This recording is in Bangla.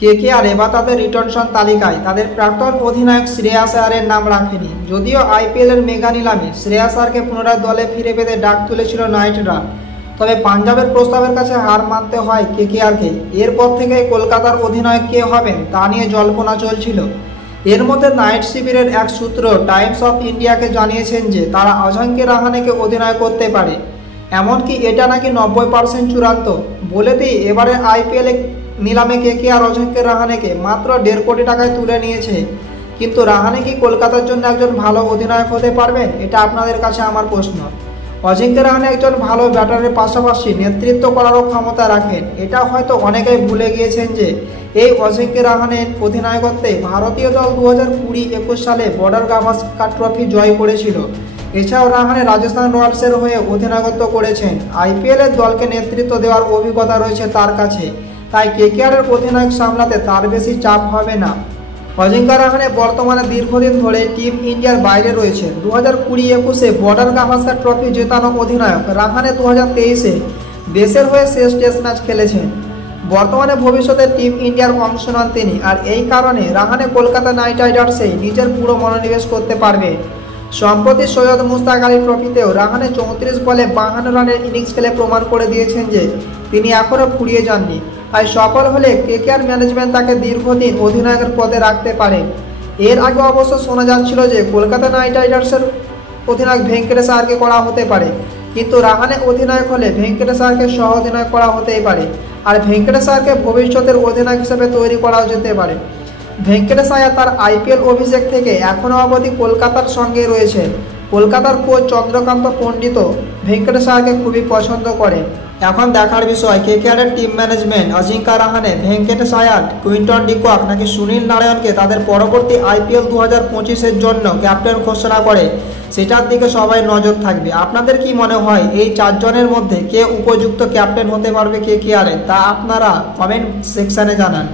কেকেআর এবার তাদের রিটেনশন তালিকায় তাদের প্রাক্তন অধিনায়ক শ্রেয়াস আয়ারের নাম রাখেনি। যদিও আইপিএলের মেগা নিলামে শ্রেয়াস আয়ারকে পুনরায় দলে ফিরে পেতে ডাক তুলেছিল নাইটরা, তবে পাঞ্জাবের প্রস্তাবের কাছে হার মানতে হয় কেকেআরকে। এরপর থেকে কলকাতার অধিনায়ক কে হবেন তা নিয়ে জল্পনা চলছিল। এর মধ্যে নাইট শিবিরের এক সূত্র টাইমস অফ ইন্ডিয়াকে জানিয়েছেন যে তারা অজিঙ্ক্য রাহানেকে অধিনায়ক করতে পারে। এমনকি এটা নাকি 90% চূড়ান্ত। বলে দিই, এবারে আইপিএলে নিলামে কেকেআর অজিঙ্ক্য রাহানেকে মাত্র 1.5 কোটি টাকায় তুলে নিয়েছে। কিন্তু রাহানে কি কলকাতার জন্য একজন ভালো অধিনায়ক হতে পারবেন, এটা আপনাদের কাছে আমার প্রশ্ন। অজিঙ্ক্য রাহানে একজন ভালো ব্যাটারের পাশাপাশি নেতৃত্ব করারও ক্ষমতা রাখেন। এটা হয়তো অনেকেই ভুলে গিয়েছেন যে এই অজিঙ্ক্য রাহানের অধিনায়কত্বে ভারতীয় দল 2020-21 সালে বর্ডার গাভাস্কার ট্রফি জয় করেছিল। এছাড়াও রাহানে রাজস্থান রয়্যালসের হয়ে অধিনায়কত্ব করেছেন। আইপিএলের দলকে নেতৃত্ব দেওয়ার অভিজ্ঞতা রয়েছে তার কাছে, তাই কেকেআরের অধিনায়ক সামলাতে তার বেশি চাপ হবে না। অজিঙ্ক্য রাহানে বর্তমানে দীর্ঘদিন ধরে টিম ইন্ডিয়ার বাইরে রয়েছেন। 2020-21 বর্ডার গাভাস্কার ট্রফি জেতানো অধিনায়ক রাহানে 2023-এ দেশের হয়ে শেষ টেস্ট ম্যাচ খেলেছেন। বর্তমানে ভবিষ্যতে টিম ইন্ডিয়ার অংশ নন তিনি, আর এই কারণে রাহানে কলকাতা নাইট রাইডার্সে নিজের পুরো মনোনিবেশ করতে পারবে। সম্প্রতি সৈয়দ মুশতাক আলী ট্রফিতেও রাহানে 34 বলে 52 রানের ইনিংস খেলে প্রমাণ করে দিয়েছেন যে তিনি এখনও ফুরিয়ে যাননি। তাই সফল হলে কেকেআর ম্যানেজমেন্ট তাকে দীর্ঘদিন অধিনায়কের পদে রাখতে পারে। এর আগে অবশ্য শোনা যাচ্ছিল যে কলকাতা নাইট রাইডার্সের অধিনায়ক ভেঙ্কটেশ আয়ারকে করা হতে পারে, কিন্তু রাহানে অধিনায়ক হলে ভেঙ্কটেশ আয়ারকে সহ অধিনায়ক করা হতেই পারে, আর ভেঙ্কটেশ আয়ারকে ভবিষ্যতের অধিনায়ক হিসেবে তৈরি করা যেতে পারে। ভেঙ্কটেশ আয়ার তার আইপিএল অভিষেক থেকে এখনও অবধি কলকাতার সঙ্গে রয়েছেন। কলকাতার কোচ চন্দ্রকান্ত পণ্ডিতও ভেঙ্কটেশ আয়ারকে খুবই পছন্দ করে। এখন দেখার বিষয় কেকেআরের টিম ম্যানেজমেন্ট অজিঙ্ক্য রাহানে, ভেঙ্কটেশ আয়ার, কুইন্টন ডি কক নাকি সুনীল নারায়ণকে তাদের পরবর্তী আইপিএল 2025-এর জন্য ক্যাপ্টেন ঘোষণা করে, সেটার দিকে সবাই নজর থাকবে। আপনাদের কি মনে হয় এই 4 জনের মধ্যে কে উপযুক্ত ক্যাপ্টেন হতে পারবে কেকেআরে, তা আপনারা কমেন্ট সেকশনে জানান।